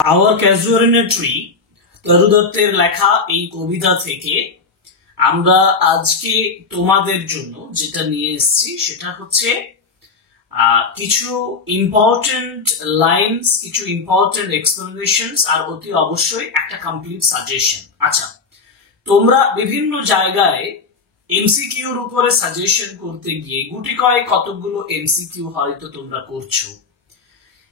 Hour casuarina tree Toru দত্তের লেখা এই কবিতা থেকে আমরা আজকে তোমাদের জন্য যেটা নিয়ে এসেছি সেটা হচ্ছে কিছু ইম্পর্টেন্ট লাইন্স, কিছু ইম্পর্টেন্ট এক্সপ্লেনেশনস আর অতি অবশ্যই একটা কমপ্লিট সাজেশন। আচ্ছা, তোমরা বিভিন্ন জায়গায় এমসিকিউর উপরে সাজেশন করতে গিয়ে গুটি কয়েক কতগুলো এমসিকিউ হয়তো তোমরা করছো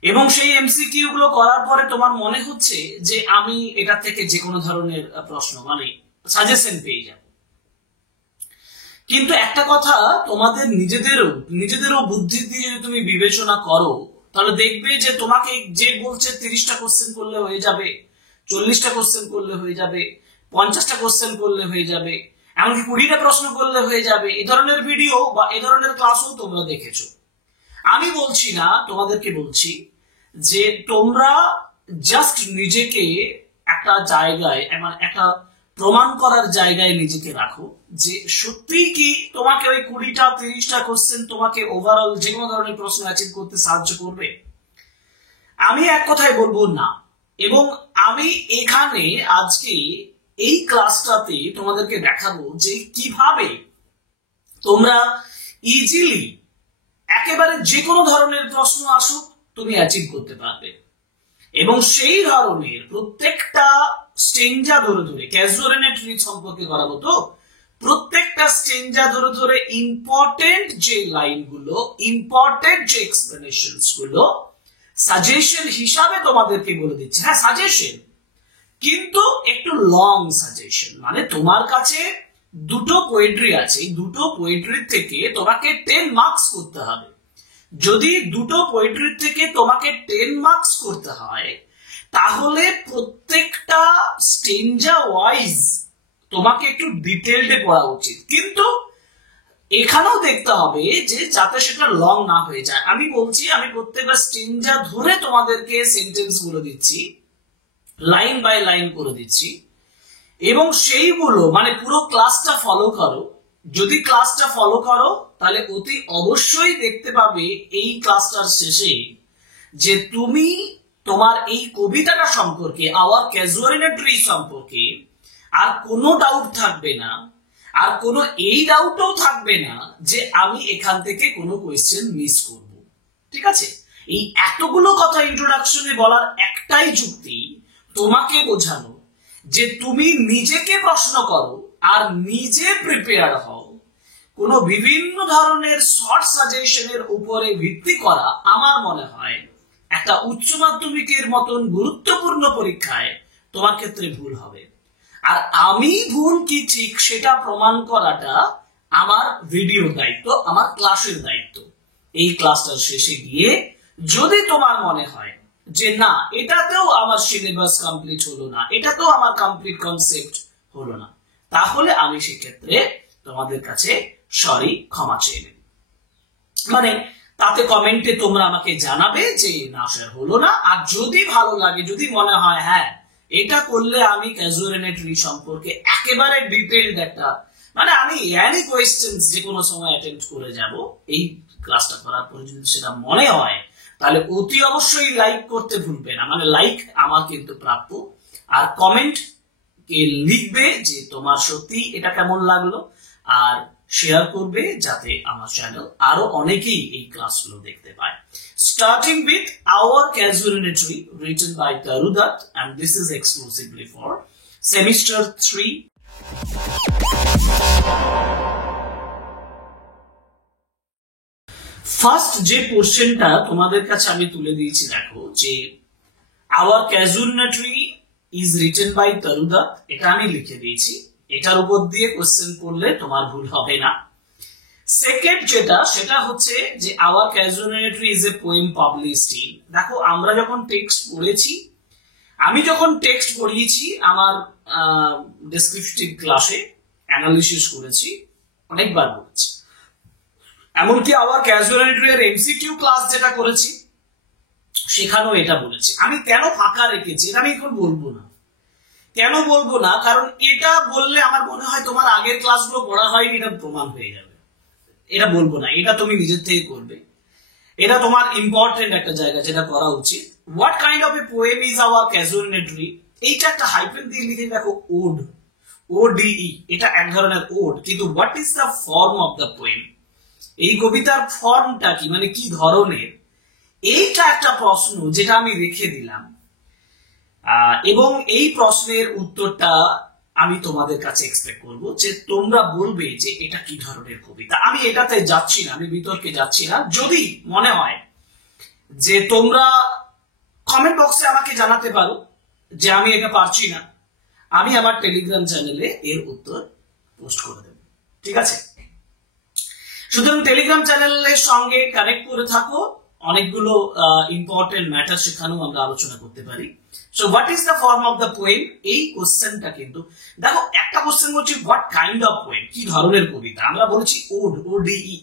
এবং সেই এমসিকিউ গুলো করার পরে তোমার মনে হচ্ছে যে আমি এটা থেকে যে কোনো ধরনের প্রশ্ন মানে সাজেশন পেয়ে যাব। কিন্তু একটা কথা, তোমাদের নিজেদেরও বুদ্ধি দিয়ে যদি তুমি বিবেচনা করো তাহলে দেখবে যে তোমাকে যে বলছে 30টা কোশ্চেন করলে হয়ে যাবে, 40টা কোশ্চেন করলে হয়ে যাবে, 50টা কোশ্চেন করলে হয়ে যাবে, এমনকি 20টা প্রশ্ন করলে হয়ে যাবে, এই ধরনের ভিডিও বা এই ধরনের ক্লাসও তোমরা দেখেছো। আমি বলছি না, তোমাদেরকে বলছি যে তোমরা জাস্ট নিজেকে একটা জায়গায় মানে একটা প্রমাণ করার জায়গায় নিজেকে রাখো যে সত্যি কি তোমাকে ওই 20টা 30টা কোশ্চেন তোমাকে ওভারঅল যে কোনো ধরনের প্রশ্ন অ্যাচিভ করতে সাহায্য করবে। আমি এক কথায় বলবো না। এবং আমি এখানে আজকে এই ক্লাসটাতে তোমাদেরকে দেখাবো যে কিভাবে তোমরা ইজিলি একেবারে যে কোনো ধরনের প্রশ্ন আসুক তুমি অ্যাচিভ করতে পারবে। এবং সেই ধরনের প্রত্যেকটা স্টেঞ্জা ধরে ধরে ক্যাজুয়াল ইন এ ট্রি সম্পর্কে করাবো। তো প্রত্যেকটা স্টেঞ্জা ধরে ধরে ইম্পর্টেন্ট যে লাইনগুলো, ইম্পর্টেন্ট যে এক্সপ্লেনেশনস গুলো সাজেশন হিসাবে তোমাদেরকে বলে দিচ্ছি। হ্যাঁ, সাজেশন, কিন্তু একটু লং সাজেশন। মানে তোমার কাছে দুটো পোয়েট্রি আছে, এই দুটো পোয়েট্রির থেকে তোমাকে 10 মার্কস করতে হবে। যদি দুটো পোয়েট্রির থেকে তোমাকে 10 মার্কস করতে হয় তাহলে প্রত্যেকটা স্টেঞ্জা ওয়াইজ তোমাকে একটু ডিটেইলডে পড়া উচিত। কিন্তু এখানেও দেখতে হবে যে যাতে সেটা লং না হয়ে যায়। আমি বলছি, আমি প্রত্যেকটা স্টেঞ্জা ধরে তোমাদেরকে সেন্টেন্স গুলো দিচ্ছি, লাইন বাই লাইন করে দিচ্ছি, এবং সেইগুলো মানে পুরো ক্লাসটা ফলো করো। যদি ক্লাসটা ফলো করো তাহলে অতি অবশ্যই দেখতে পাবে এই ক্লাসটার শেষে যে তুমি তোমার এই কবিতাটা সম্পর্কে, our casuarina tree সম্পর্কে আর কোনো ডাউট থাকবে না। আর কোনো এই ডাউটও থাকবে না যে আমি এখান থেকে কোনো কোয়েশ্চেন মিস করব। ঠিক আছে? এই এতগুলো কথা ইন্ট্রোডাকশনে বলার একটাই যুক্তি, তোমাকে বোঝানো যে তুমি নিজেকে প্রশ্ন করো আর নিজে প্রিপেয়ার হও। কোনো বিভিন্ন ধরনের শর্ট সাজেশনের উপরে ভিত্তি করা আমার মনে হয় একটা উচ্চ মাধ্যমিকের মতন গুরুত্বপূর্ণ পরীক্ষায় তোমার ক্ষেত্রে ভুল হবে। আর আমি ভুল কি ঠিক সেটা প্রমাণ করাটা আমার ভিডিওর দায়িত্ব, আমার ক্লাসের দায়িত্ব। এই ক্লাসটার শেষে গিয়ে যদি তোমার মনে হয় যে না, এটাতেও আমার সিলেবাস কমপ্লিট হলো না, এটাতেও আমার কমপ্লিট কনসেপ্ট হলো না, তাহলে আমি সেক্ষেত্রে তোমাদের কাছে সরি, ক্ষমা চেয়ে নেব। মানে তাতে কমেন্টে তোমরা আমাকে জানাবে যে না স্যার হলো না। আর যদি ভালো লাগে, যদি মনে হয় হ্যাঁ এটা করলে আমি ক্যাজুয়াল ইন এ ট্রি সম্পর্কে একেবারে ডিটেইলড একটা মানে আমি এনি কোয়েশ্চেন্স যে কোনো সময় অ্যাটেন্ড করে যাব, এই ক্লাসটা করার পরে যদি সেটা মনে হয় তাহলে অতি অবশ্যই লাইক করতে ভুলবে না। মানে লাইক আমার কিন্তু প্রাপ্য। আর কমেন্ট কে লিখবে যে তোমার সত্যি এটা কেমন লাগলো, আর শেয়ার করবে যাতে আমার চ্যানেল আরো অনেকেই এই ক্লাসগুলো দেখতে পায়। Starting with our casual in a tree written by Taru Dutt, and this is exclusively for semester 3. First যে কোশ্চেনটা তোমাদের কাছে আমি তুলে দিয়েছি, দেখো যে our casual in a tree is written by Taru Dutt, এটা আমি লিখে দিয়েছি। এটার উপর দিয়ে কোশ্চেন করলে তোমার ভুল হবে না। সেকেন্ড যেটা, সেটা হচ্ছে যে our casuarina tree is a poem published in. দেখো আমরা যখন টেক্সট পড়েছি, আমি যখন টেক্সট পড়িয়েছি আমার ডেসক্রিপটিভ ক্লাসে অ্যানালিসিস করেছি, অনেকবার বলেছি। এমনকি our casuarina tree এর এমসিকিউ ক্লাস যেটা করেছি সেখানেও এটা বলেছি। আমি কেন ফাঁকা রেখেছি এটা আমি এখন বলবো না। কেন বলবো না? কারণ এটা বললে আমার মনে হয় তোমার আগের ক্লাসগুলো পড়া হয়নি, এটা প্রমাণ হয়ে যাবে। এটা বলবো না, এটা তুমি নিজের থেকে করবে। এটা তোমার ইম্পর্টেন্ট একটা জায়গা যেটা করা উচিত। What kind of a poem is our casuarina, এইটা একটা হাইফেন দিয়ে লিখে দেখো ওড, ওডিই, এটা এক ধরনের ওড, কিন্তু what is the form of the poem, এই কবিতার ফর্মটা কি, মানে কি ধরনের, এইটা একটা প্রশ্ন যেটা আমি রেখে দিলাম। এবং এই প্রশ্নের উত্তরটা আমি তোমাদের কাছে এক্সপেক্ট করব, যে তোমরা বলবে যে এটা কি ধরনের কবিতা। আমি এটাতে যাচ্ছি না, আমি বিতর্কে যাচ্ছি না। যদি মনে হয় যে তোমরা কমেন্ট বক্সে আমাকে জানাতে পারো যে আমি এটা পারছি না, আমি আমার টেলিগ্রাম চ্যানেলে এর উত্তর পোস্ট করে দেব, ঠিক আছে? সুতরাং টেলিগ্রাম চ্যানেলের সঙ্গে কানেক্ট করে থাকো, অনেকগুলো ইম্পর্টেন্ট ম্যাটার সেখানেও আমরা আলোচনা করতে পারি। So what is the form of the poem, এই কোশ্চেনটা কিন্তু দেখো, একটা কোশ্চেন বলছি হোয়াট কাইন্ড অফ পোয়েম, কি ধরনের কবিতা, আমরা বলেছি ওড, ওডিই।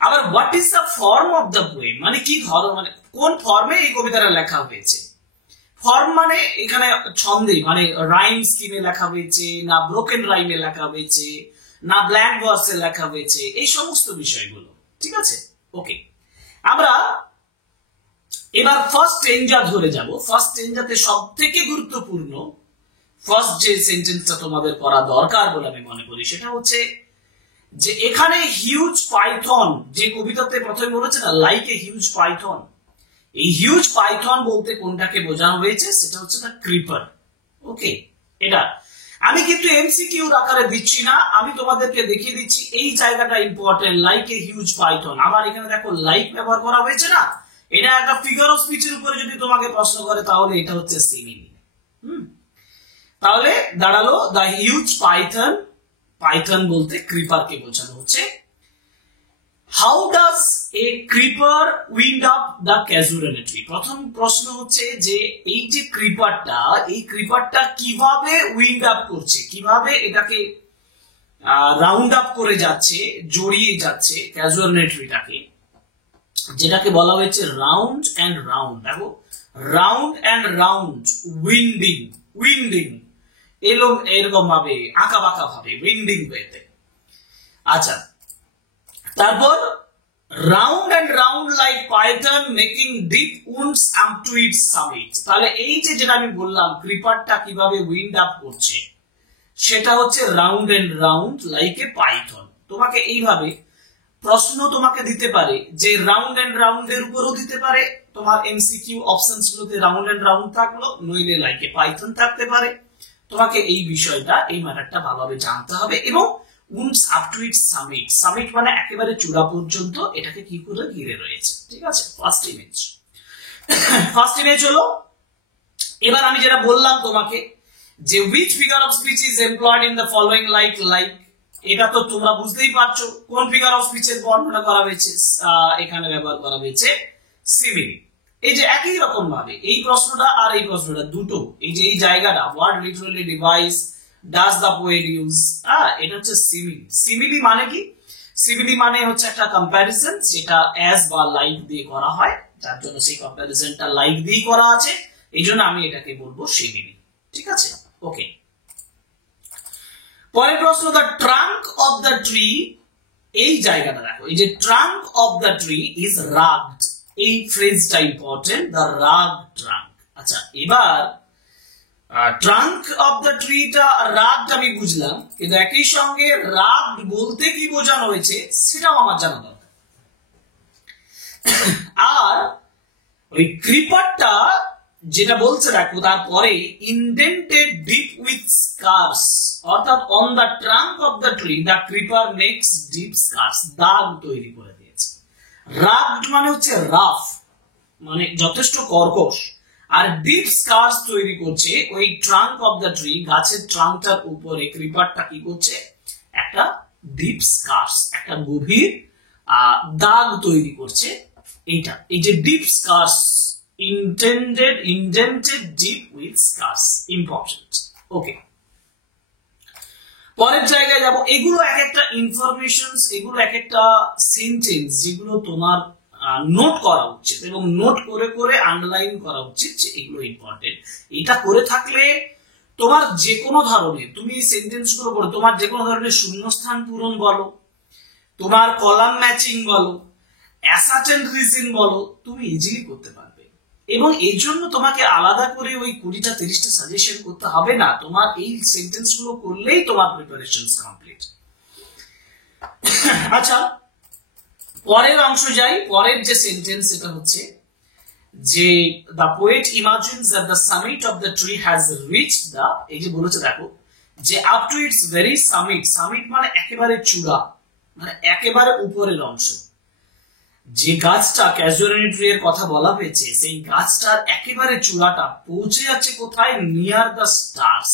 আবার what is the form of the poem, মানে কি ধরন, মানে কোন ফর্মে এই কবিতাটা লেখা হয়েছে। ফর্ম মানে এখানে ছন্দে, মানে রাইম স্কিমে লেখা হয়েছে, না ব্রোকেন রাইমে লেখা হয়েছে, না ব্ল্যাঙ্ক ভার্সে লেখা হয়েছে, এই সমস্ত বিষয়গুলো, ঠিক আছে? ওকে, আমরা এবার ফার্স্ট স্ট্যাঞ্জা ধরে যাব। ফার্স্ট স্ট্যাঞ্জাতে সব থেকে গুরুত্বপূর্ণ ফার্স্ট যে সেন্টেন্সটা তোমাদের করা দরকার বলে আমি মনে করি, সেটা হচ্ছে যে এখানে হিউজ পাইথন, যে কবিতাতে প্রথমে বলেছে না লাইক এ হিউজ পাইথন, এই হিউজ পাইথন বলতে কোনটাকে বোঝানো হয়েছে, সেটা হচ্ছে দ্য ক্রিপার। ওকে, এটা আমি কিন্তু এমসিকিউ আকারে দিচ্ছি না, আমি তোমাদেরকে দেখিয়ে দিচ্ছি এই জায়গাটা important, like a huge Python. আমার এখানে দেখো লাইক ব্যবহার করা হয়েছে না, এটা একটা ফিগার অফ স্পিচের উপরে যদি তোমাকে প্রশ্ন করে তাহলে এটা হচ্ছে সিমিলি। তাহলে দাঁড়ালো দ্য হিউজ পাইথন, পাইথন বলতে ক্রিপারকে বোঝানো হচ্ছে। How does a creeper wind up the casuarina, প্রথম প্রশ্ন হচ্ছে যে এই যে ক্রিপারটা, এই ক্রিপারটা কিভাবে উইন্ড আপ করছে, কিভাবে এটাকে রাউন্ড আপ করে যাচ্ছে, জড়িয়ে যাচ্ছে ক্যাজুয়ালিটিটাকে, যেটাকে বলা হয়েছে রাউন্ড অ্যান্ড রাউন্ড। দেখো round and round, winding, winding এরকম ভাবে আঁকা বাঁকা ভাবে উইন্ডিং ওয়েতে। আচ্ছা, তারপর round and round like Python making deep wounds up to its summit. তাহলে এই যে যেটা আমি বললাম ক্রিপারটা কিভাবে উইন্ড আপ করছে, সেটা হচ্ছে round and round like a Python. তোমাকে এইভাবে প্রশ্ন তোমাকে দিতে পারে যে রাউন্ড অ্যান্ড রাউন্ড এর উপরও দিতে পারে, তোমার এমসিকিউ অপশনস গুলোতে রাউন্ড অ্যান্ড রাউন্ড থাকলো, নইলে লাইক এ পাইথন থাকতে পারে। তোমাকে এই বিষয়টা, এই ম্যাটারটা ভালোভাবে জানতে হবে। এবং wounds up to its summit, summit মানে একেবারে চূড়া পর্যন্ত এটাকে কি করে ঘিরে রয়েছে, ঠিক আছে? ফার্স্ট ইমেজ, ফার্স্ট ইমেজ হলো। এবার আমি যেটা বললাম তোমাকে যে which figure of speech is employed in the following like, like এটা তো তোমরা বুঝতেই পারছো কোন ফিগার অফ স্পিচের বর্ণনা করা হয়েছে, এখানে ব্যবহার করা হয়েছে সিমিলি। এই যে একই রকম ভাবে এই প্রশ্নটা আর এই প্রশ্নটা দুটো, এই যে এই জায়গাটা what literally device does the poet use, এটা হচ্ছে সিমিলি। সিমিলি মানে কি? সিমিলি মানে হচ্ছে একটা কম্প্যারিজন, যেটা অ্যাজ বা লাইক দিয়ে করা হয়, যার জন্য সেই কম্প্যারিজনটা লাইক দিয়ে করা আছে, এই জন্য আমি এটাকে বলবো সিমিলি, ঠিক আছে? ওকে, পরের প্রশ্ন, the trunk of the tree, এই জায়গাটা দেখো, এই যে trunk of the tree is rugged, এই ফ্রেজটা ইম্পর্টেন্ট, দ্য রাগ ট্রাঙ্ক। আচ্ছা, এবার ট্রাঙ্ক অফ দ্য ট্রিটা রাগড আমি বুঝলাম, কিন্তু একই সঙ্গে রাগড বলতে কি বোঝানো হয়েছে সেটাও আমার জানা দরকার। আর ওই ক্রিপারটা যেটা বলছে দেখো, তারপরে ইনডেন্টেড ডিপ উইথ স্কার্স, অর্থাৎ on the trunk of the tree the creeper makes deep scars, দাগ তৈরি করে দিয়েছে। রাগড মানে হচ্ছে রাফ, মানে যথেষ্ট কর্কশ, আর ডিপ স্কার্স তৈরি করছে ওই ট্রাঙ্ক অফ দ্য ট্রি, গাছের ট্রাঙ্কটার উপরে ক্রিপারটা কি করছে, একটা ডিপ স্কার্স, একটা গভীর দাগ তৈরি করছে। এইটা, এই যে deep স্কার্স, indented deep with scars, important. ওকে, পরের জায়গায় যাব। এগুলো এক একটা ইনফরমেশন, এগুলো এক একটা সেন্টেন্স যেগুলো তোমার নোট করা উচিত এবং নোট করে করে আন্ডারলাইন করা উচিত যে এগুলো ইম্পর্টেন্ট। এটা করে থাকলে তোমার যে কোনো ধরনের, তুমি সেন্টেন্স গুলো পড়ো, তোমার যে কোনো ধরনের শূন্যস্থান পূরণ বলো, তোমার কলাম ম্যাচিং বলো, অ্যাসার্টেন রিজন বলো, তুমি ইজিলি করতে পারবে। এবং এই জন্য তোমাকে আলাদা করে ওই 20টা 30টা সাজেশন করতে হবে না, তোমার এই সেন্টেন্স গুলো করলেই তোমার প্রিপারেশন কমপ্লিট। আচ্ছা, পরের অংশ যাই। পরের যে সেন্টেন্স এটা হচ্ছে যে the poet ইমাজিনস that the summit of the tree has reached the, এই যে বলেছে দেখো যে up to its very summit, summit মানে একেবারে চূড়া, মানে একেবারে উপরের অংশ। যে গাছটা ক্যাজুয়ালিটি ট্রি এর কথা বলা হয়েছে সেই গাছটার একেবারে চূড়াটা পৌঁছে যাচ্ছে কোথায়? Near the stars.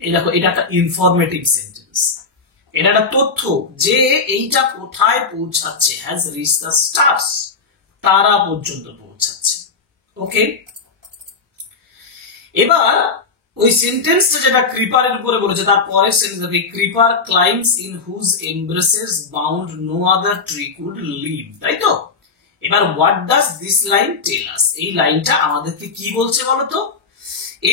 এই দেখো, এটা একটা ইনফরমেটিভ সেন্টেন্স, এটা একটা তথ্য যে এইটা কোথায় পৌঁছাচ্ছে, হ্যাজ রিচ দ্য স্টার্স, তারা পর্যন্ত পৌঁছাচ্ছে। ওকে, এবার ওই সেন্টেন্সটা যেটা ক্রিপারের উপরে বলেছে তার পরের সেন্টেন্স হবে creeper climbs in whose embraces bound no other tree could live, তাই তো? এবার what does this line tell us? এই লাইনটা আমাদেরকে কি বলছে বলতো?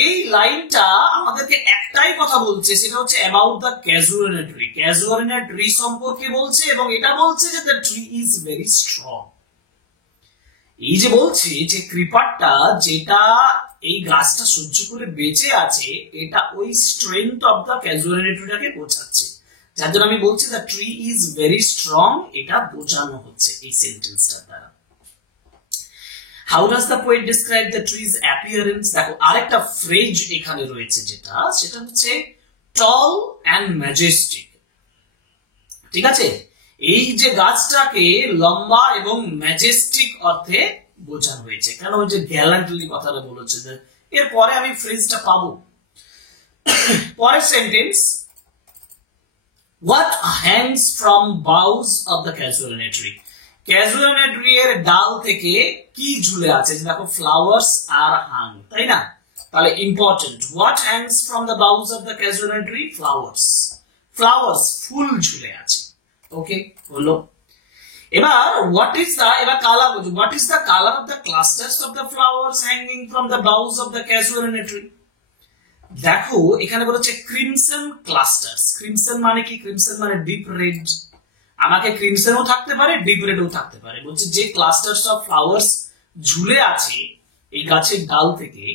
এই লাইনটা আমাদেরকে একটাই কথা বলছে, সেটা হচ্ছে about the casuarina tree. Casuarina tree সম্পর্কে বলছে এবং এটা বলছে যে the tree is very strong. এই যে বলছে যে ক্রিপারটা যেটা এই গাছটা সহ্য করে বেঁচে আছে, এটা ওই স্ট্রেংথ অফ দ্য ক্যাজুয়ালিটিটাকে বোঝাচ্ছে, যার জন্য আমি বলছি the tree is very strong, এটা বোঝানো হচ্ছে এই সেন্টেন্সটার দ্বারা। How does the poet describe the trees appearance? দেখো আরেকটা ফ্রেজ এখানে রয়েছে যেটা, সেটা হচ্ছে টল অ্যান্ড ম্যাজেস্টিক। ঠিক আছে, এই যে গাছটাকে লম্বা এবং ম্যাজেস্টিক অর্থে বোঝানো হয়েছে। কেন? ওই যে গ্যালান্টলি কথাটা বলেছে, এরপরে আমি ফ্রেজটা পাবো। পরের sentence, what hangs from boughs of the casuarina tree. Casuarina tree এর ডাল থেকে কি ঝুলে আছে? দেখো ফ্লাওয়ার্স আর হাং, তাই না? তাহলে important, what hangs from the boughs of the casuarina tree? Flowers, flowers, ফুল ঝুলে আছে। ওকে, হলো। এবার হোয়াট ইজ দ্য, এবার কালার বলছি, what is the colour of the clusters of the flowers hanging from the boughs of the casuarina tree? দেখো এখানে বলেছে ক্রিমসন ক্লাস্টার্স। ক্রিমসন মানে কি? ক্রিমসন মানে ডিপ রেড। আমাকে ক্রিমসনও থাকতে পারে, ডিপ রেডও থাকতে পারে। বলছে যে ক্লাস্টার্স অফ ফ্লাওয়ার্স ঝুলে আছে এই গাছের ডাল থেকে,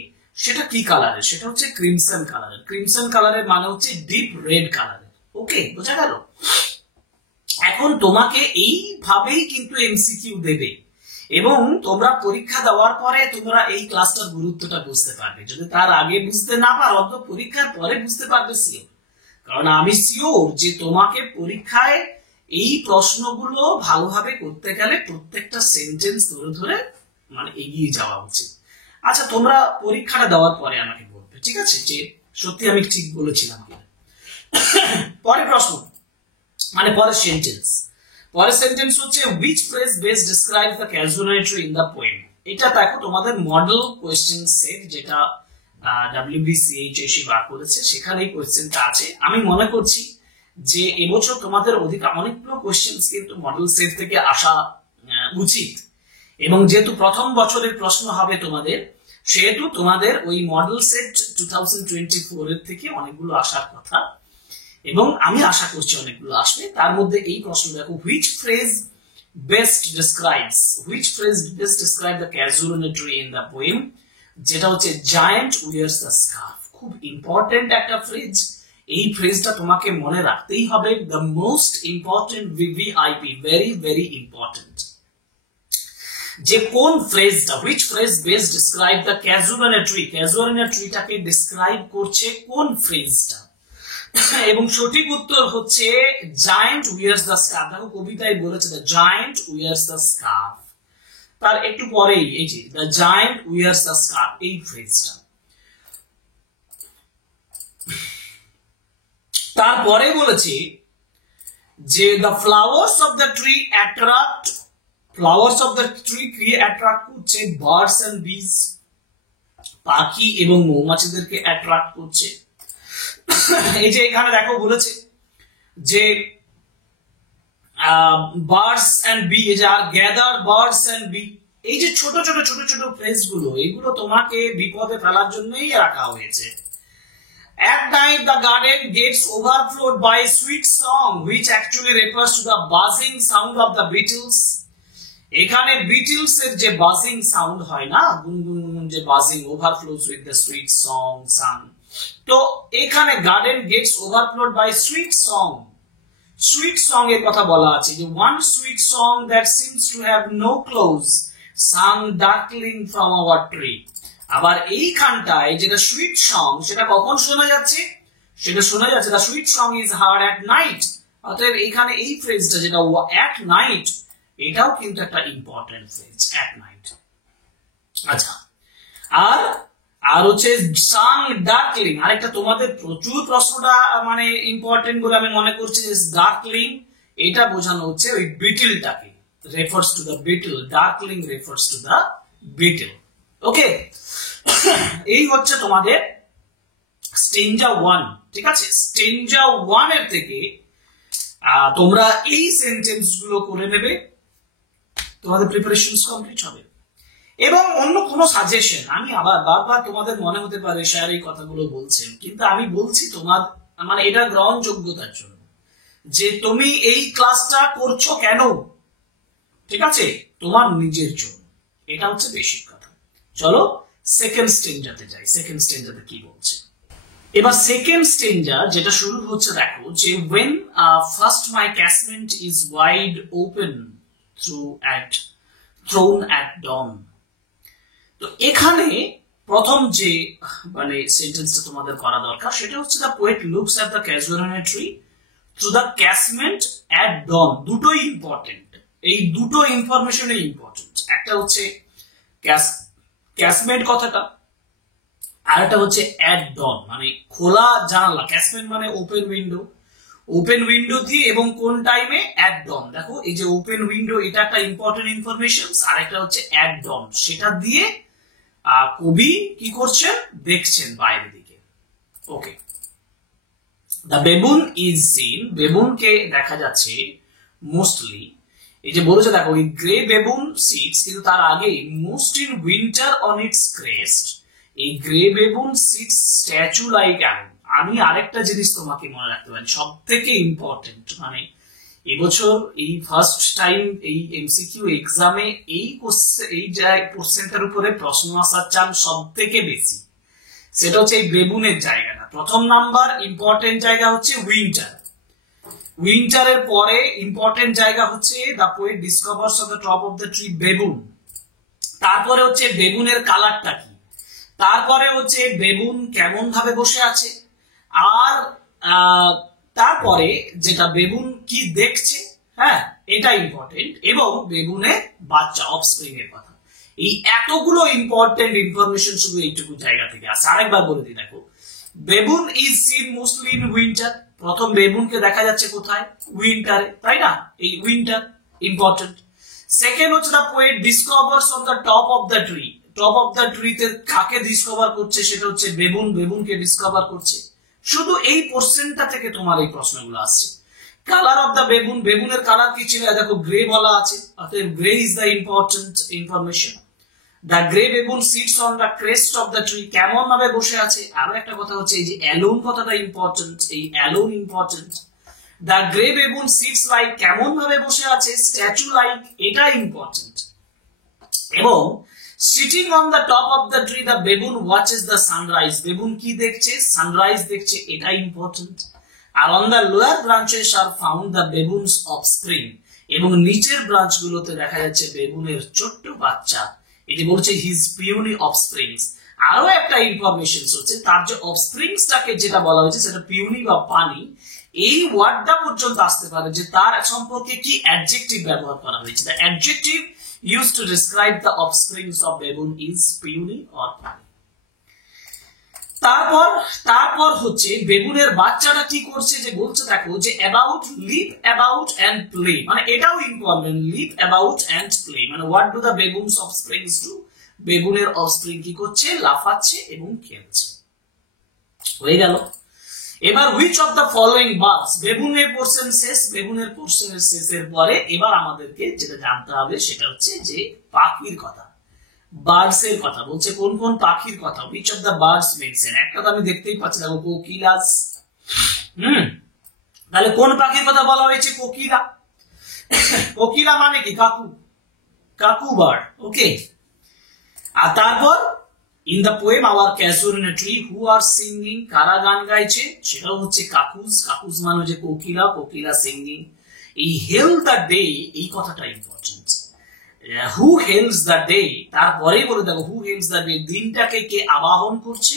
সেটা কি কালারের? সেটা হচ্ছে ক্রিমসন কালারের। ক্রিমসন কালারের মানে হচ্ছে ডিপ রেড কালারের। ওকে, বোঝা গেল? এখন তোমাকে এইভাবেই কিন্তু এমসিকিউ দেবে এবং তোমরা পরীক্ষা দেওয়ার পরে তোমরা এই ক্লাসটার গুরুত্বটা বুঝতে পারবে। যদি তার আগে বুঝতে না পারো তো পরীক্ষার পরে বুঝতে পারবে শিওর। কারণ আমি শিওর যে তোমাকে পরীক্ষায় এই প্রশ্নগুলো ভালোভাবে করতে গেলে প্রত্যেকটা সেন্টেন্স ধরে ধরে মানে এগিয়ে যাওয়া উচিত। আচ্ছা, তোমরা পরীক্ষাটা দেওয়ার পরে আমাকে বলবে, ঠিক আছে, যে সত্যি আমি ঠিক বলেছিলাম কিনা। পরের প্রশ্ন মানে পরের সেন্টেন্স, পরের সেন্টেন্স হচ্ছে which phrase best describes the casuality in the poem? এটা দেখো তোমাদের মডেল কোয়েশ্চেন সেট যেটা WBCHS বার করেছে, সেখানে এই কোয়েশ্চেনটা আছে। আমি মনে করছি যে এবছর তোমাদের অনেকগুলো কোয়েশ্চেন কিন্তু মডেল সেট থেকে আসা উচিত এবং যেহেতু প্রথম বছরের প্রশ্ন হবে তোমাদের, সেহেতু তোমাদের ওই মডেল সেট 2024 এর থেকে অনেকগুলো আসার কথা এবং আমি আশা করছি অনেকগুলো আসবে। তার মধ্যে এই প্রশ্ন দেখো, which phrase best describes the casuality in the poem? যেটা হচ্ছে giant wears the scarf। খুব ইম্পর্টেন্ট একটা ফ্রেজ, এই ফ্রেজটা তোমাকে মনে রাখতেই হবে। the most important VVIP, very very important। যে কোন ফ্রেজটা, which phrase best describe the casuality, ক্যাজুয়ালিটিটাকে ডিসক্রাইব করছে কোন ফ্রেজটা, এবং সঠিক উত্তর হচ্ছে জায়ান্ট উইয়ার্স দ্য স্কার্ফ। দেখো কবিতায় বলেছে দ্য জায়ান্ট উইয়ার্স দ্য স্কার্ফ, তার একটু পরেই এই যে দ্য জায়ান্ট উইয়ার্স দ্য স্কার্ফ, এই ফ্রেজটা। তারপরে বলেছে যে the flowers of the tree attract, flowers of the tree কি অ্যাট্রাক্ট করছে? বার্ডস এন্ড বিজ, পাখি এবং মৌমাছিদেরকে অ্যাট্রাক্ট করছে। এই যে এখানে দেখো বলেছে যে বার্ডস এন্ড বি, এই যে আর গ্যাদার বার্ডস এন্ড বি, এই যে ছোট ছোট ছোট ছোট ফ্রেজ গুলো, এইগুলো তোমাকে বিপদে ফেলার জন্যই রাখা হয়েছে। At night the garden gets overflowed by a sweet song which actually refers to the buzzing sound of the beetles. এখানে বিটলস এর যে বাজিং সাউন্ড হয় না, গুনগুন যে buzzing, overflows with the sweet song sung. তো এখানে garden gates overflowed by sweet song. Sweet song এর কথা বলা আছে যে one sweet song that seems to have no close sung darkling from our tree. আবার এইখানটায় যেটা সুইট সং সেটা কখন শোনা যাচ্ছে? সেটা শোনা যাচ্ছে the sweet song is hard at night. অতএব এখানে এই ফ্রেজটা যেটা অ্যাট নাইট, এটাও কিন্তু একটা ইম্পর্টেন্ট ফ্রেজ, অ্যাট নাইট। আচ্ছা, আর আর হচ্ছে সাং ডার্কলিং, আরেকটা তোমাদের প্রচুর প্রশ্নটা মানে ইম্পর্টেন্ট বলে আমি মনে করছি যে ডার্কলিং এটা বোঝানো হচ্ছে ওই বিটলটাকে, refers to the beetle, darkling refers to the beetle. Okay, এই হচ্ছে তোমাদের স্টেঞ্জা 1। ঠিক আছে, স্টেঞ্জা 1 এর থেকে তোমরা এই সেন্টেন্স গুলো করে নেবে, তোমাদের প্রিপারেশন কমপ্লিট হবে। এবং অন্য কোনো সাজেশন, আমি আবার বারবার তোমাদের মনে হতে পারে স্যার এই কথাগুলো বলছেন, কিন্তু আমি বলছি তোমার মানে এটা গ্রহণযোগ্যতার জন্য, যে তুমি এই ক্লাসটা করছো কেন, ঠিক আছে, তোমার নিজের জন্য। এটা হচ্ছে বেসিক কথা। চলো সেকেন্ড স্টেঞ্জাতে যাই। সেকেন্ড স্টেঞ্জাতে কি বলছে? এবার সেকেন্ড স্টেঞ্জা যেটা শুরু হচ্ছে দেখো, যে when first my casement is wide open thrown at dawn। তো এখানে প্রথম যে মানে সেন্টেন্সটা তোমাদের করা দরকার সেটা হচ্ছে the poet looks at the casuarina tree through the casement at dawn। দুটোই ইম্পর্টেন্ট, এই দুটো ইনফরমেশনই ইম্পর্টেন্ট। একটা হচ্ছে ক্যাসমেন্ট কথাটা, আর একটা হচ্ছে অ্যাট ডন মানে খোলা জানালা। ক্যাসমেন্ট মানে ওপেন উইন্ডো, ওপেন উইন্ডো দিয়ে এবং কোন টাইমে? At dawn. দেখো এই যে ওপেন উইন্ডো এটা একটা ইম্পর্টেন্ট ইনফরমেশন, আর একটা হচ্ছে অ্যাট ডন, সেটা দিয়ে কবি কি করছেন? দেখছেন বাইরের দিকে। ওকে, দ্য বেবুন ইজ সিন, বেবুনকে দেখা যাচ্ছে মোস্টলি। এই যে বলেছে দেখো এই গ্রে বেবুন সিটস, কিন্তু তার আগে most in winter on its crest. এই grey baboon sits statue like alone. আমি আরেকটা জিনিস তোমাকে মনে রাখতে পারি, সব থেকে ইম্পর্টেন্ট, মানে এবছর এই ফার্স্ট টাইম এই এমসিকিউ এক্সামে এই কোশ্চেনটার উপরে প্রশ্ন আসার চান্স সব থেকে বেশি, সেটা হচ্ছে এই বেবুনের জায়গাটা। প্রথম নাম্বার ইম্পর্টেন্ট জায়গা হচ্ছে উইন্টার, উইন্টারের পরে ইম্পর্টেন্ট জায়গা হচ্ছে the poet discovers on the top of the tree baboon. তারপরে হচ্ছে বেবুনের কালারটা কি, তারপরে হচ্ছে বেবুন কেমন ভাবে বসে আছে, আর তারপরে যেটা বেবুন কি দেখছে, হ্যাঁ এটা ইম্পর্টেন্ট, এবং বেবুনের বাচ্চা অফস্প্রিং এর কথা। এই এতগুলো ইম্পর্টেন্ট ইনফরমেশন শুধু এইটুকু জায়গা থেকে আসে। আরেকবার বলে দিই, দেখো baboon is seen mostly in winter. প্রথম বেবুনকে দেখা যাচ্ছে কোথায়? উইন্টারে, তাই না? এই উইন্টার ইম্পর্টেন্ট। সেকেন্ড হচ্ছে the poet discovers on the top of the tree. Top of the ট্রিতে কাকে ডিসকভার করছে? সেটা হচ্ছে বেবুন, বেবুনকে ডিসকভার করছে। শুধু এই পোর্শনটা থেকে তোমার এই প্রশ্নগুলো আসছে। কালার অফ দ্য বেবুন, বেবুনের কালার কি ছিল? দেখো গ্রে বলা আছে, অতএব grey is the important information. The grey baboon sits on the crest of the tree, কেমন ভাবে বসে আছে। আরো একটা কথা হচ্ছে এই যে অ্যালোন কথাটা ইম্পর্টেন্ট, এই alone important. The grey baboon sits like, কেমন ভাবে বসে আছে, স্ট্যাচু লাইক, এটা ইম্পর্টেন্ট। এবং sitting on the top of the tree the baboon watches the sunrise, baboon কি দেখছে? সানরাইজ দেখছে, এটা ইম্পর্টেন্ট। আর on the lower branches are found the baboon's offspring, এবং নিচের ব্রাঞ্চ গুলোতে দেখা যাচ্ছে বেবুনের ছোট্ট বাচ্চা। এটি বলছে হিজ পিউনি অফস্প্রিংস। আরো একটা ইনফরমেশন হচ্ছে তার যে অফস্প্রিংসটাকে যেটা বলা হয়েছে সেটা পিউনি বা পানি, এই ওয়ার্ডটা পর্যন্ত আসতে পারে যে তার সম্পর্কে কি অ্যাডজেক্টিভ ব্যবহার করা হয়েছে। The adjective used to describe the offsprings of baboon is puny or funny। তারপর হচ্ছে বেবুনের বাচ্চাটা কি করছে, যে বলছে দেখো যে about, leap about and play, মানে এটাও important, leap about and play, মানে what do the baboon's offsprings do, বেবুনের অফস্প্রিং কি করছে? লাফাচ্ছে এবং খেলছে। হয়ে গেল। এবার which of the following birds, বেবুনের পোর্শন শেষ, বেবুনের পোর্শনের শেষের পরে এবার আমাদেরকে যেটা জানতে হবে সেটা হচ্ছে যে পাখির কথা, বার্ডস এর কথা বলছে। কোন কোন পাখির কথা? Which of the birds mention, একটা তো আমি দেখতেই পাচ্ছি দেখো কোকিলাস। তাহলে কোন পাখির কথা বলা হয়েছে? কোকিলা। কোকিলা মানে কি? কাকু। কাকু বার্ড, ওকে। আর তারপর in the poem our casuarina tree who are singing, কারা গান গাইছে, সেটাও হচ্ছে কাকুজ। কাকুজ মানে হচ্ছে কোকিলা, কোকিলা সিঙ্গিং। এই হেল দ্য ডে, এই কথাটা important. Who Hales the day, তারপরেই বলে দেখো হু হেলস দ্য ডে, দিনটাকে কে আবাহন করছে,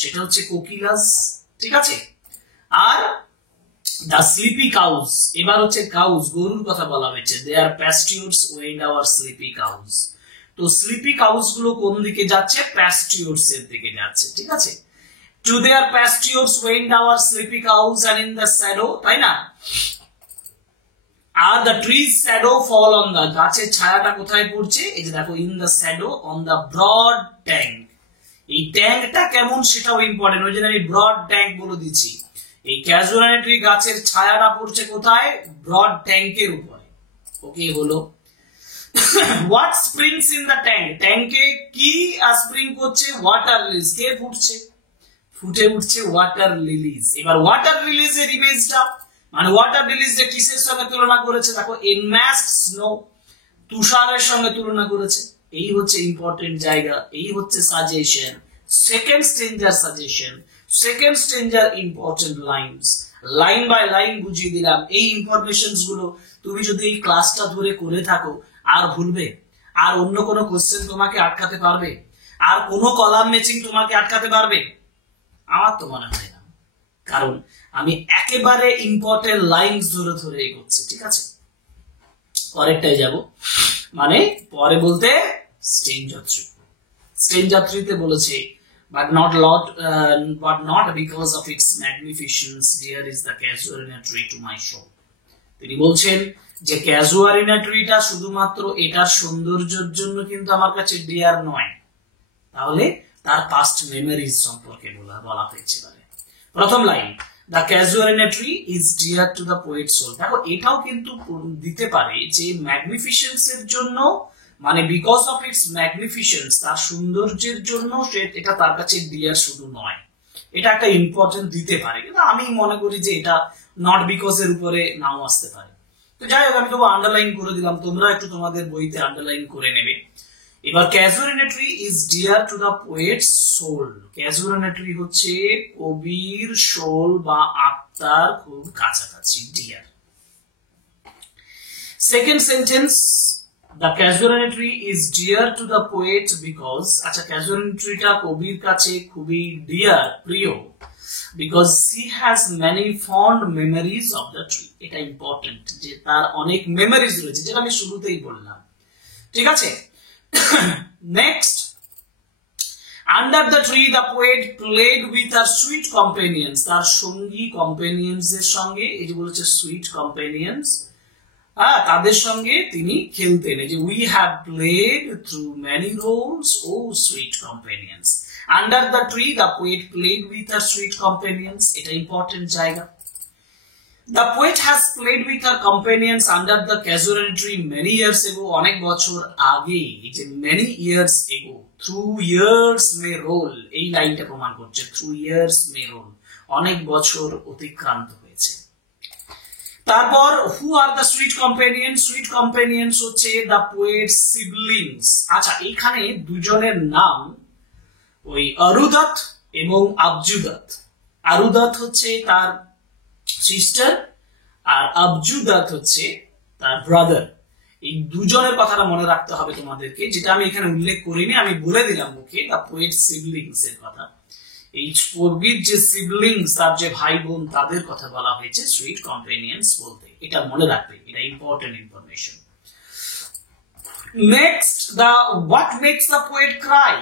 সেটা হচ্ছে কোকিলাস, ঠিক আছে। আর দ্য স্লিপি কাউজ, এবার হচ্ছে কাউজ, গরুর কথা বলা হয়েছে। দে আর প্যাস্টিউরস ওয়েন্ড আওয়ার স্লিপি কাউজ। তো স্লিপি কাউজ গুলো কোন দিকে যাচ্ছে? প্যাস্টিউরস এর দিকে যাচ্ছে, ঠিক আছে। To their pastures wend our sleepy cows and in the shadow, তাই না। আর the tree's shadow fall on the, গাছের ছায়াটা কোথায় পড়ছে? এই যে দেখো, in the shadow on the broad tank. এই ট্যাঙ্কটা কেমন সেটাও ইম্পর্টেন্ট, ওই জন্য আমি ব্রড ট্যাঙ্ক বলে দিচ্ছি। এই ক্যাজুয়াল ট্রি গাছের ছায়াটা পড়ছে কোথায়? ব্রড ট্যাঙ্কের উপরে, ওকে হলো। What springs in the tank, ট্যাঙ্কে কি স্প্রিং করছে? ওয়াটার লিলিজ, কে ফুটছে? ফুটে উঠছে ওয়াটার লিলিজ। এবার ওয়াটার লিলিজের ইমেজটা, মানে ওয়াটার লিলিজ যে কিসের সঙ্গে তুলনা করেছে? দেখো, এনম্যাস্ড স্নো, তুষারের সঙ্গে তুলনা করেছে। এই হচ্ছে ইম্পর্টেন্ট জায়গা, এই হচ্ছে suggestion, second stanza suggestion, second stanza important lines, line by line বুঝিয়ে দিলাম। এই ইনফরমেশনস গুলো তুমি যদি এই ক্লাসটা ধরে করে থাকো, আর ভুলবে? আর অন্য কোনো কোশ্চেন তোমাকে আটকাতে পারবে? আর কোনো কলাম ম্যাচিং তোমাকে আটকাতে পারবে? আমার তো মনে হয় না, কারণ আমি একেবারে ইম্পর্টেন্ট লাইনস ধরে ধরে এগোচ্ছি, ঠিক আছে। পরেরটাই যাব, মানে পরে বলতে স্ট্রেঞ্জার থ্রি। স্ট্রেঞ্জার থ্রিতে বলেছে but not because of its magnificence dear is the casuarina tree to my soul। তিনি বলছেন যে ক্যাজুয়ারিনা ট্রিটা শুধুমাত্র এটার সৌন্দর্যের জন্য কিন্তু আমার কাছে ডিয়ার নয়, তাহলে তার পাস্ট মেমোরিজ সম্পর্কে বলা হয়েছে। প্রথম line, the casuarina tree is dear to the poet soul. দেখো, এটাও কিন্তু দিতে পারে যে ম্যাগনিফিসেন্স এর জন্য, মানে বিকজ অফ ইটস ম্যাগনিফিসেন্স, তার সৌন্দর্যের জন্য এটা তার কাছে ডিয়ার শুধু নয়। এটা একটা ইম্পর্টেন্ট দিতে পারে, কিন্তু আমি মনে করি যে এটা নট বিকজ এর উপরে নাও আসতে পারে। তো যাই হোক, আমি তবু আন্ডারলাইন করে দিলাম, তোমরা একটু তোমাদের বইতে আন্ডারলাইন করে নেবে। এবার casuarina tree is dear to the poet's soul. Casuarina tree হচ্ছে কবির সোল বা আত্মার খুব কাছাকাছি, dear. Second sentence, the casuarina tree is dear to the poet because, আচ্ছা ক্যাজুয়ারিনা ট্রিটা কবির কাছে খুবই ডিয়ার, প্রিয়, because he has many fond memories of the tree. এটা ইম্পর্টেন্ট যে তার অনেক মেমোরিজ রয়েছে, যেটা আমি শুরুতেই বললাম, ঠিক আছে। Next, under the tree the poet played with our sweet companions. তার সঙ্গী কম্পেনিয়ন্স এর সঙ্গে, এই যে বলেছে সুইট কম্পেনিয়ন্স, তাদের সঙ্গে তিনি খেলতেন। এই যে we have played through many rolls O sweet companions. Under the tree the poet played with our sweet companions, এটা ইম্পর্টেন্ট জায়গা। The poet has played with her companions under the casuarina tree many years ago, অনেক বছর আগে। এই যে many years ago, through years may roll, এই লাইনটা প্রমাণ করছে, through years may roll, অনেক বছর অতিক্রান্ত হয়েছে। তারপর who are the sweet companions? Sweet companions হচ্ছে the poet's siblings। আচ্ছা, এখানে দুজনের নাম ওই অরুদত এবং আবজুদত। অরুদত হচ্ছে তার সিস্টার, আর আবজুদাত হচ্ছে তার ব্রাদার। এই দুজনের কথাটা মনে রাখতে হবে তোমাদেরকে, যেটা আমি এখানে উল্লেখ করিনি, আমি বলে দিলাম মুখে, দ্য পোয়েট সিবলিংস এর কথা। এই কবির যে সিবলিংস, তার যে ভাই বোন, তাদের কথা বলা হয়েছে সুইট কম্পেনিয়ন্স বলতে। এটা মনে রাখবে, এটা important information. Next, the what makes the poet cry.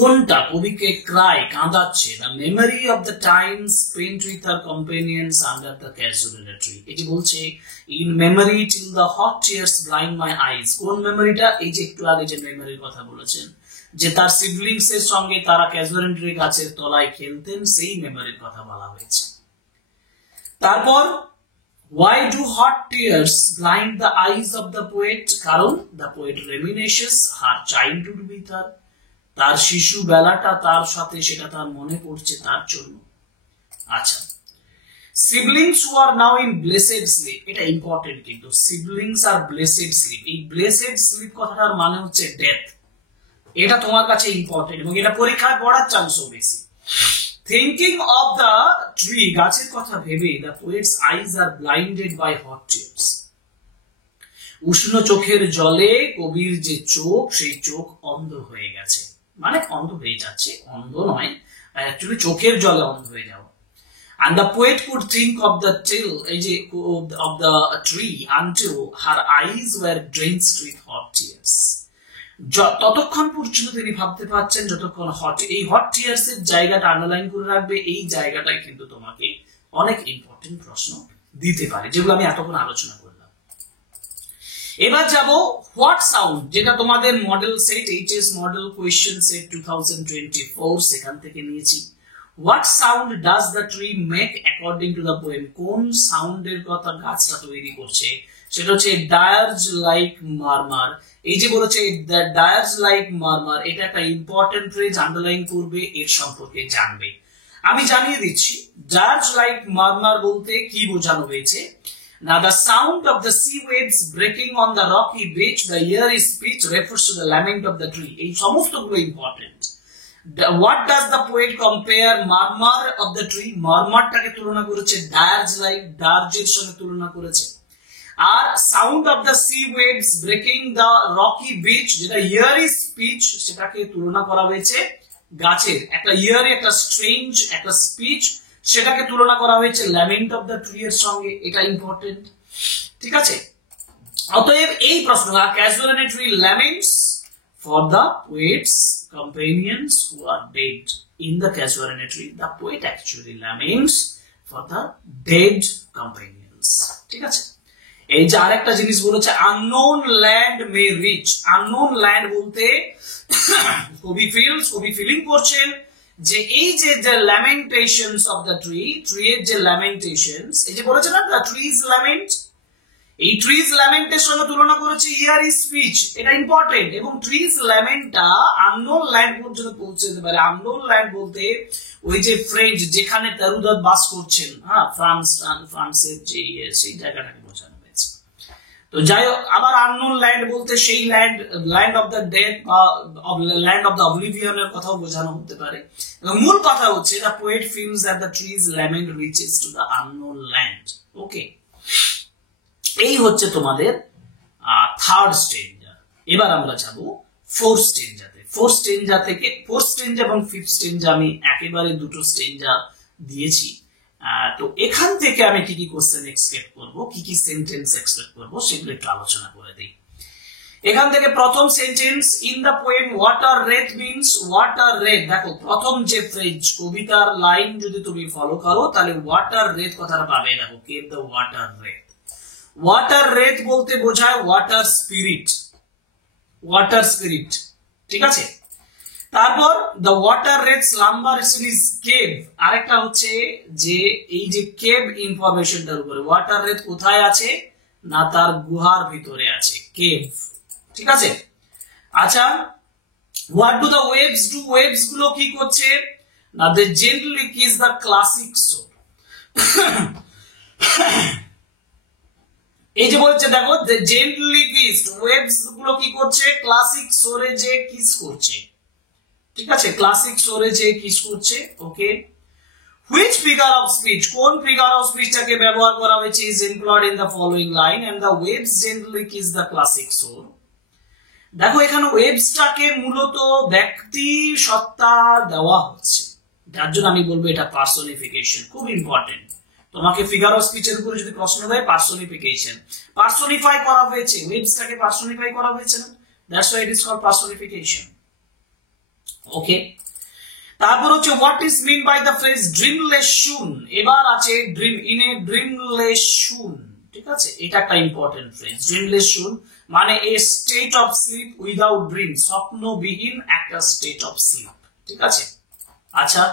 কোনটা কবিকে ক্রাই, কাঁদাচ্ছে? The memory of the time spent with her companions under the casuarina tree. এটি বলছে in memory till the hot tears blind my eyes. কোন মেমোরিটা? এই যে একটু আগে যে মেমোরির কথা বলেছেন, যে তার সিবলিংস এর সঙ্গে তারা ক্যাজুয়ারিনা ট্রি গাছের তলায় খেলতেন, সেই মেমোরির কথা বলা হয়েছে। তারপর why do hot tears blind the eyes of the poet? কারণ the poet reminisces her childhood with her, তার শিশু বেলাটা তার সাথে, সেটা তার মনে পড়ছে তার জন্য। আচ্ছা, siblings who are now in blessed sleep, এটা ইম্পর্টেন্ট কিন্তু, সিবলিংস আর ব্লেসেড স্লিপ, এই ব্লেসেড স্লিপ কথাটার মানে হচ্ছে ডেথ, এটা তোমার কাছে ইম্পর্টেন্ট এবং এটা পরীক্ষায় পড়ার চান্সও বেশি। থিঙ্কিং অফ দ্য ট্রি, গাছের কথা ভেবে the poet's eyes are blinded by hot tears, উষ্ণ চোখের জলে কবির যে চোখ, সেই চোখ অন্ধ হয়ে গেছে, মানে অন্ধ হয়ে যাচ্ছে, অন্ধ নয় অ্যাকচুয়ালি চোখের জলে অন্ধ হয়ে যাওয়া। And the poet could think of the tree until her eyes were drenched with hot tears. ততক্ষণ পর্যন্ত তিনি ভাবতে পারছেন যতক্ষণ এই হট টিয়ার্স এর জায়গাটা আন্ডারলাইন করে রাখবে, এই জায়গাটাই কিন্তু তোমাকে অনেক ইম্পর্টেন্ট প্রশ্ন দিতে পারে, যেগুলো আমি এতক্ষণ আলোচনা করলাম। এবার যাব হোয়াট সাউন্ড, যেটা তোমাদের model set, HS model question set 2024, সেখান থেকে নিয়েছি। What sound does the tree make according to the poem, কোন সাউন্ডের কথা গাছটা তৈরি করছে, সেটা হচ্ছে ডায়ার্জ লাইক মারমার। এই যে বলেছে ডায়ার্জ লাইক মারমার, এটা একটা ইম্পর্টেন্ট ফ্রেজ, আন্ডারলাইন করবে, এর সম্পর্কে জানবে। আমি জানিয়ে দিচ্ছি ডায়ার্জ লাইক মারমার বলতে কি বোঝানো হয়েছে। Now the sound of the sea waves breaking on the rocky beach, the eerie speech refers to the lament of the tree. এই সমস্তগুলো important. What does the poet compare murmur of the tree? মারমারটাকে তুলনা করেছে dirge like, ডার্জের সঙ্গে তুলনা করেছে। আর sound of the sea waves breaking the rocky beach, যেটা ইয়ারি স্পিচ, সেটাকে তুলনা করা হয়েছে গাছের, একটা ইয়ারি, একটা স্ট্রেঞ্জ, একটা স্পিচ, সেটাকে তুলনা করা হয়েছে ল্যামেন্ট অফ দ্য ট্রি এর সঙ্গে, এটা ইম্পর্টেন্ট, ঠিক আছে। অতএব এই প্রশ্ন, casual tree laments for the poet's companions who are dead. In the casuarina tree, the poet actually laments for the dead companions. ঠিক আছে। এই যে আরেকটা জিনিস বলেছে unknown land may reach, unknown land বলতে কবি ফিলিং করছেন যে এই যে lamentations of the tree, tree এর যে lamentations, এই যে বলেছে না the trees lament, এই ট্রিজ ল্যামেন্টের সঙ্গে তুলনা করেছে ইয়ারি স্পিচ, এটা ইম্পর্টেন্ট। এবং ট্রিজ ল্যামেন্টটা আননোন ল্যান্ড পর্যন্ত পৌঁছে যেতে পারে। আননোন ল্যান্ড বলতে ওই যে ফ্রেঞ্চ, যেখানে তারুদাত বাস করছেন, হ্যাঁ, ফ্রান্সের যে সেই জায়গাটাকে বোঝানো হয়েছে। তো যাই হোক, আবার আননোন ল্যান্ড বলতে সেই ল্যান্ড অফ দ্য ডেথ বা ল্যান্ড অফ দ্য অবলিভিয়নের কথাও বোঝানো হতে পারে। এবং মূল কথা হচ্ছে the poet feels that the trees' lament reaches to the unknown land. Okay, এই হচ্ছে তোমাদের থার্ড স্টেঞ্জা। এবার আমরা যাব ফোর্থ স্টেঞ্জাতে। ফোর্থ স্টেঞ্জা থেকে ফোর্থ স্টেঞ্জা এবং ফিফথ স্টেঞ্জা আমি একেবারে দুটো স্টেঞ্জা দিয়েছি। তো এখান থেকে আমি কি কি কোশ্চেন এক্সপেক্ট করব, কি কি সেন্টেন্স এক্সপেক্ট করব, সেগুলো একটু আলোচনা করে দিই। এখান থেকে প্রথম sentence, in the poem water wraith means, water wraith, দেখো প্রথম যে ফ্রেজ, কবিতার লাইন যদি তুমি ফলো করো তাহলে ওয়াটার রেথ কথাটা পাবে। দেখো, cave the water wraith, water wraith বলতে বোঝায় ওয়াটার স্পিরিট, ওয়াটার স্পিরিট, ঠিক আছে। তারপর the water wraith slumbers in his cave, আরেকটা হচ্ছে যে এই যে কেভ ইনফরমেশনটার উপরে, ওয়াটার রেথ কোথায় আছে না তার গুহার ভিতরে আছে, কেভ, ঠিক আছে। আচ্ছা, what do the waves do, waves গুলো কি করছে না দে জেন্টলি কিস দ্য ক্লাসিক শোর। এই যে বলছে দেখো, দে জেন্টলি কিসড, ওয়েভস গুলো কি করছে ক্লাসিক শোরে যে কিস করছে, ঠিক আছে, ক্লাসিক শোরে যে কিস করছে। Okay, which figure of speech, কোন ফিগার অফ স্পিচটাকে ব্যবহার করা হয়েছে is employed in the following line and the waves gently kiss the classic shore. দেখো এখানে ওয়েভসটাকে মূলত ব্যক্তি সত্তা দেওয়া হচ্ছে, যার জন্য আমি বলবো এটা পার্সনিফিকেশন, খুব ইম্পর্টেন্ট। তোমাকে ফিগার অফ স্পিচের উপরে যদি প্রশ্ন দেয়, পার্সনিফিকেশন, পার্সনিফাই করা হয়েছে, ওয়েভসটাকে পার্সনিফাই করা হয়েছে না, that's why it is called personification. Okay, তারপর হচ্ছে what is mean by the phrase dreamless swoon, এবার আছে ড্রিম ইন এ ড্রিমলেস শুন, ঠিক আছে, এটা একটা ইম্পর্টেন্ট ফ্রেজ। ড্রিমলেস শুন মানে a state of sleep without dream, স্বপ্নবিহীন একটা স্টেট অফ স্লিপ, ঠিক আছে। আচ্ছা,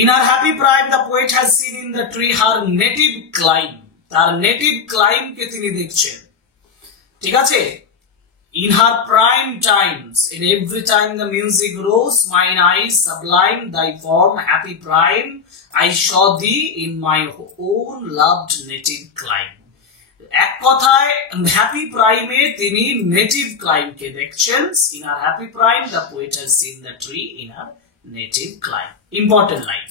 in her happy prime the poet has seen in the tree her native clime, তার নেটিভ ক্লাইম কে তিনি দেখছেন, ঠিক আছে। In her prime times, in every time the music rose, mine eyes sublime thy form, happy prime, I saw thee in my own loved native clime. এক কথায় happy প্রাইমে তিনি native ক্লাইমকে দেখছেন। In her happy prime the poet has seen the tree in her native clime. Important line.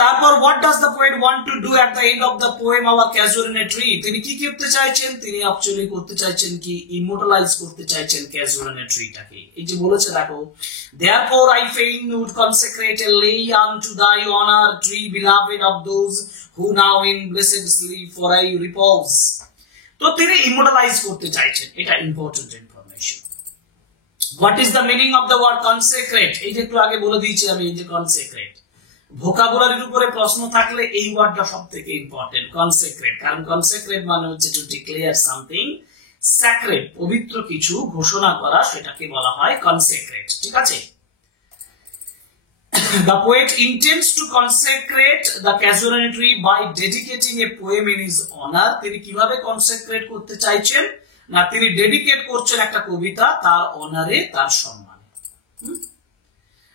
তারপর what does the poet want to do at the end of the poem our casuarina tree, তিনি কি করতে চাইছেন? তিনি actually করতে চাইছেন কি, ইমোর্টালাইজ করতে চাইছেন ক্যাজুয়াল ইন এ ট্রিটাকে। এই যে বলেছে দেখো, therefore I fain would consecrate a lay unto thy honor, tree beloved of those who now in blessed sleep for I repose. তো তিনি ইমোর্টালাইজ করতে চাইছেন, এটা important information. What is the meaning of the word consecrate? এই যে একটু আগে বলে দিয়েছি আমি, এই যে কনসেক্রেট ভোকাবুলারির উপরে প্রশ্ন থাকলে এই ওয়ার্ডটা সবথেকে ইম্পর্টেন্ট, কনসেক্রেট। কারণ কনসেক্রেট মানে হচ্ছে টু ডিক্লেয়ার সামথিং স্যাক্রেড, পবিত্র কিছু ঘোষণা করা, সেটাকে বলা হয় কনসেক্রেট। ঠিক আছে? The poet intends to consecrate the casualty tree by dedicating a poem in his honor. তিনি কিভাবে কনসেক্রেট করতে চাইছেন? না, তিনি ডেডিকেট করছেন একটা কবিতা তার অনারে, তার সম্মানে।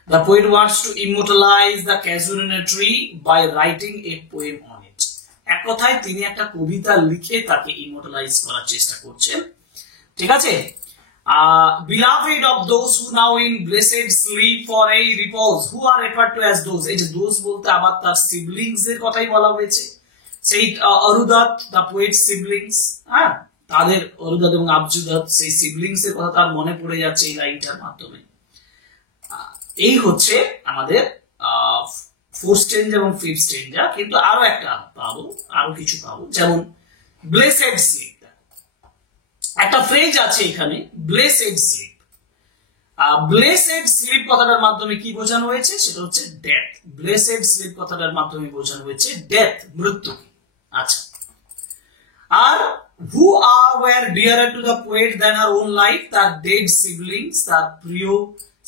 The poet wants to immortalize the casualty tree by writing a poem on it. এক কথায় তিনি একটা কবিতা লিখে তাকে ইমোর্টালাইজ করার চেষ্টা করছেন। ঠিক আছে? Beloved of those who now in blessed sleep for a repose. Who are referred to as those? এই যে those বলতে আবার তার সিবলিংস এর কথাই বলা হয়েছে। সেই অরুদত দ্য পোয়েট সিবলিংস, হ্যাঁ, তাদের অরুদত এবং আবজুদত, সেই সিবলিংস এর কথা তার মনে পড়ে যাচ্ছে এই লাইনটার মাধ্যমে। এই হচ্ছে আমাদের ফোর্থ স্টেঞ্জ এবং ফিফথ স্টেঞ্জা। কিন্তু আরো একটা পাবো, আরো কিছু পাবো, যেমন ব্লেসেড স্লিপ। একটা ফ্রেজ আছে এখানে, ব্লেসেড স্লিপ। ব্লেসেড স্লিপ কথাটার মাধ্যমে কি বোঝানো হয়েছে? সেটা হচ্ছে ডেথ। ব্লেসেড স্লিপ কথাটার মাধ্যমে বোঝানো হয়েছে ডেথ, মৃত্যু। আচ্ছা, আর who were dearer to the poet than her own life? তার ডেড সিবলিংস, তার প্রিয়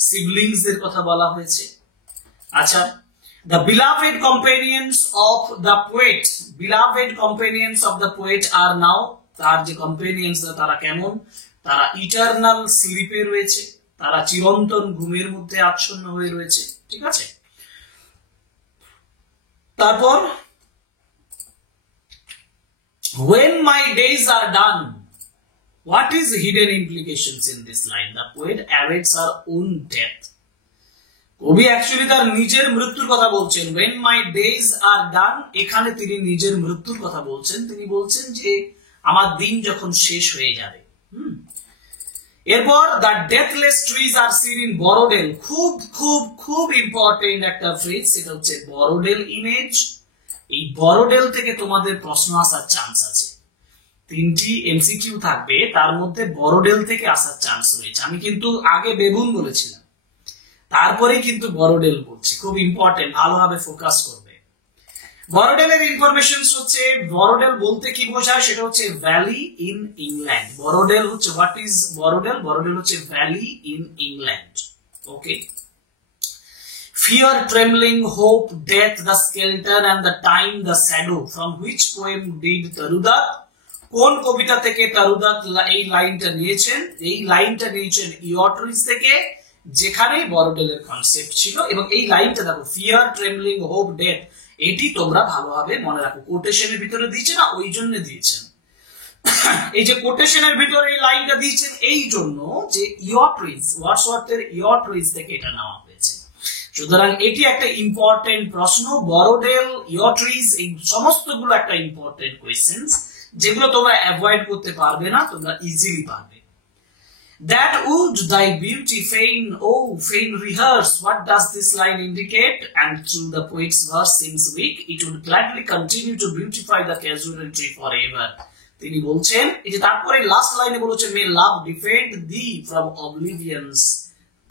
সিবলিংস এর কথা বলা হয়েছে। আচ্ছা, the beloved companions of the poet, beloved companions of the poet are now, তার যে কম্পেনিয়ন্স তারা কেমন? তারা ইটারনাল স্লিপে রয়েছে, তারা চিরন্তন ঘুমের মধ্যে আচ্ছন্ন হয়ে রয়েছে। ঠিক আছে? তারপর when my days are done, what is hidden implications in this line? The poet awaits her own death. কবি অ্যাকচুয়ালি তার নিজের মৃত্যুর কথা বলছেন। when my days are done, এখানে তিনি নিজের মৃত্যুর কথা বলছেন। তিনি বলছেন যে আমার দিন যখন শেষ হয়ে যাবে। এরপর the deathless trees are seen in Borrowdale. খুব খুব খুব ইম্পর্টেন্ট একটা ফ্রেজ, সেটা হচ্ছে বরোডেল ইমেজ। এই বরোডেল থেকে তোমাদের প্রশ্ন আসার চান্স আছে। 3টি এমসিকিউ থাকবে, তার মধ্যে বরোডেল থেকে আসার চান্স রয়েছে। আমি কিন্তু আগে বেবুন বলেছিলাম, তারপরেই কিন্তু বরোডেল বলছি। খুব ইম্পর্টেন্ট, ভালোভাবে ফোকাস করবে। বরোডেলের ইনফরমেশন হচ্ছে, বরোডেল বলতে কি বোঝায়? সেটা হচ্ছে ভ্যালি ইন ইংল্যান্ড। বরোডেল হচ্ছে, হোয়াট ইজ বরোডেল? বরোডেল হচ্ছে valley in England. Okay. Fear, trembling, hope, death, the skeleton and the time, the shadow. From which poem did Tarudat? কোন কবিতা থেকে তারুদাত এই লাইনটা নিয়েছেন? এই লাইনটা নিয়েছেন ইয়ট্রিজ থেকে, যেখানে বরোডেলের কনসেপ্ট ছিল। এবং এই লাইনটা দেখো, ফিয়ার, ট্রেমলিং, হোপ, ডেথ, এটি তোমরা ভালোভাবে মনে রাখো। কোটেশনের ভিতরে দিয়েছে না, ওই জন্য দিয়েছেন। এই যে কোটেশনের ভিতরে এই লাইনটা দিয়েছেন এই জন্য যে ইয়ট্রিজ, ওয়ার্ডসওয়ার্থের ইয়ট্রিজ থেকে এটা নেওয়া হয়েছে। সুতরাং এটি একটা ইম্পর্টেন্ট প্রশ্ন। বরোডেল, ইয়ট্রিজ, এই সমস্তগুলো একটা ইম্পর্টেন্ট কোয়েশ্চেন্স, যেগুলো তোমরা অ্যাভয়েড করতে পারবে না, তোমরা ইজিলি পারবে। That would thy beauty fain, oh fain rehearse. What does this line indicate? And through the poet's verse seems weak, it would gladly continue to beautify the casualty forever. তিনি বলছেন, এই যে তারপরে লাস্ট লাইনে বলেছে, may love defend thee from oblivion's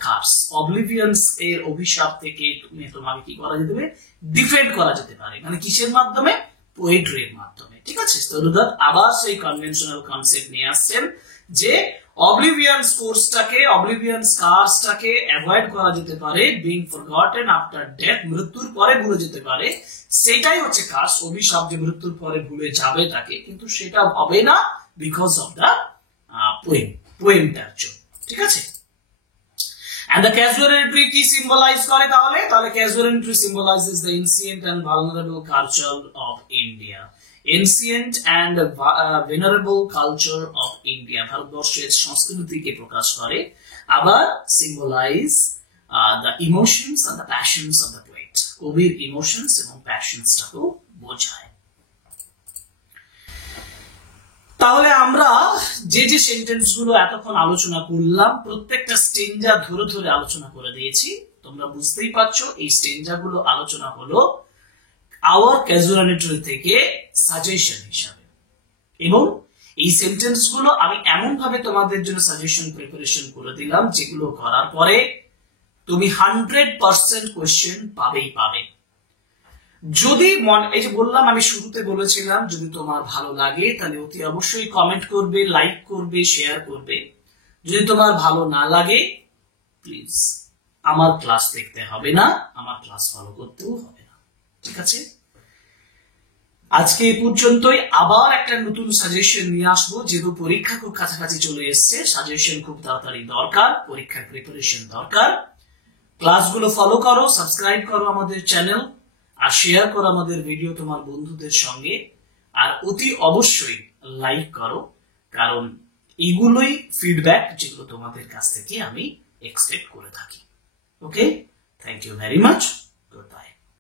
curse. Oblivion's এর অভিশাপ থেকে তোমাকে কি করা যেতে পারে? ডিফেন্ড করা যেতে পারে। মানে কিসের মাধ্যমে? পোয়েট্রির মাধ্যমে। ঠিক আছে? তরুদাত আবার সেই কনভেনশনাল কনসেপ্ট নিয়ে আসছেন যে অবলিভিয়ান্স কোর্সটাকে, অবলিভিয়ান্স কার্সটাকে অ্যাভয়েড করা যেতে পারে, বিং ফরগটেন আফটার ডেথ, মৃত্যুর পরে ভুলে যেতে পারে। সেটাই হচ্ছে কার্স, অভিশাপ, যে মৃত্যুর পরে ভুলে যাবে তাকে, কিন্তু সেটা হবে না বিকজ অফ দ্য পোয়েম। পোয়েমটার জন্য, ঠিক আছে। And the casual entry কি symbolize করে তাহলে? তাহলে casual entry symbolizes the ancient and vulnerable culture of India. Ancient and venerable culture of India. ভারতবর্ষের সংস্কৃতিকে প্রকাশ করে, আবার symbolize the emotions and the passions of the poet. Kabir emotions এবং প্যাশনসটাকেও বোঝায়। তাহলে আমরা যে যে সেন্টেন্স গুলো এতক্ষণ আলোচনা করলাম প্রত্যেকটা স্টেঞ্জা ধরে ধরে আলোচনা করে দিয়েছি। তোমরা বুঝতেই পারছো এই স্টেঞ্জা গুলো আলোচনা হলো আওয়ার ক্যাজুয়ালিটি থেকে সাজেশন হিসাবে, এবং এই সেন্টেন্স গুলো আমি এমন ভাবে তোমাদের জন্য সাজেশন প্রিপারেশন করে দিলাম যেগুলো করার পরে তুমি 100% কোয়েশ্চেন পাবেই পাবে। যদি এই যে বললাম, আমি শুরুতে বলেছিলাম যদি তোমার ভালো লাগে তাহলে অতি অবশ্যই কমেন্ট করবে, লাইক করবে, শেয়ার করবে। যদি তোমার ভালো না লাগে প্লিজ আমার ক্লাস দেখতে হবে না, আমার ক্লাস ফলো করতেও হবে না, ঠিক আছে। আজকে এই পর্যন্তই। আবার একটা নতুন সাজেশন নিয়ে আসবো, যেহেতু পরীক্ষা খুব কাছাকাছি চলে এসছে, সাজেশন খুব তাড়াতাড়ি দরকার, পরীক্ষার প্রিপারেশন দরকার। ক্লাসগুলো ফলো করো, সাবস্ক্রাইব করো আমাদের চ্যানেল, আর শেয়ার করো আমাদের ভিডিও তোমার বন্ধুদের সঙ্গে, আর অতি অবশ্যই লাইক করো, কারণ এগুলোই ফিডব্যাক যেগুলো তোমাদের কাছ থেকে আমি এক্সপেক্ট করে থাকি। Okay, thank you very much, good by.